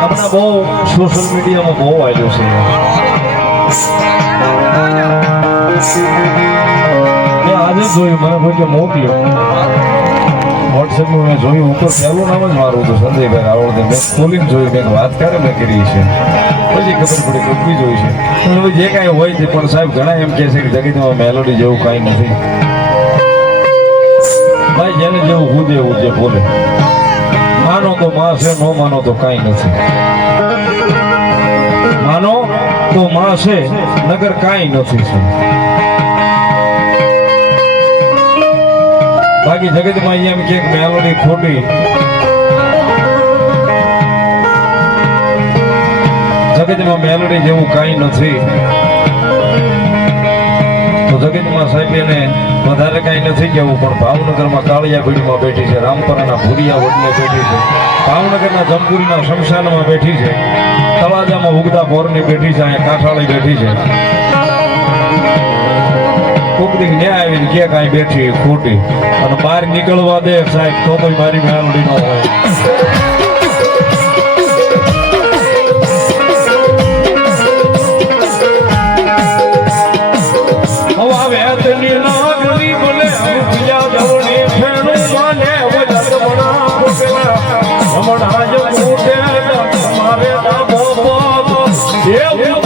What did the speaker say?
હમણાં બહુ સોશિયલ મીડિયામાં બહુ આવ્યું છે. મેં આજે જોયું, મને કે મોકલ્યો. વોટ્સએપમાં મેં જોયું, ઉપર પહેલું નામ જ મારું હતું, સંજયભાઈ રાવળ મેં ખોલીને જોયું, મેં વાત ક્યારે મેં કરી છે? પછી ખબર પડી કે ઊભી જોઈ છે. જે કાંઈ હોય તે પણ સાહેબ ઘણા એમ કહે છે કે જગતમાં મેલોડી જેવું કાંઈ નથી. જેવું હું દેવું બોલે. માનો તો માં છે, નો માનો તો કાંઈ નથી. માનો તો માં છે, નગર કાંઈ નથી છે. બાકી જગતમાં એમ કે મેલોડી ખોટી. જગતમાં મેલોડી જેવું કાંઈ નથી. તો જગતમાં સાહેબ એને કેવું, પણ ભાવનગરમાં કાળિયા બીડીમાં બેઠી છે, રામપરાના ભૂરિયા વડલે બેઠી છે, ભાવનગરના જમપુરીના શમશાનમાં બેઠી છે, તળાજામાં ઉગતા ભોરની બેઠી છે, અહીંયા કાંઠાળી બેઠી છે. કોકદી ન્યાય આવીને કે કાંઈ બેઠી, ખોટી. અને બહાર નીકળવા દે સાહેબ, તો કોઈ મારી મેળવડી ન હોય. હવે હમણાં જ ફૂટે તમારે દાબો એવું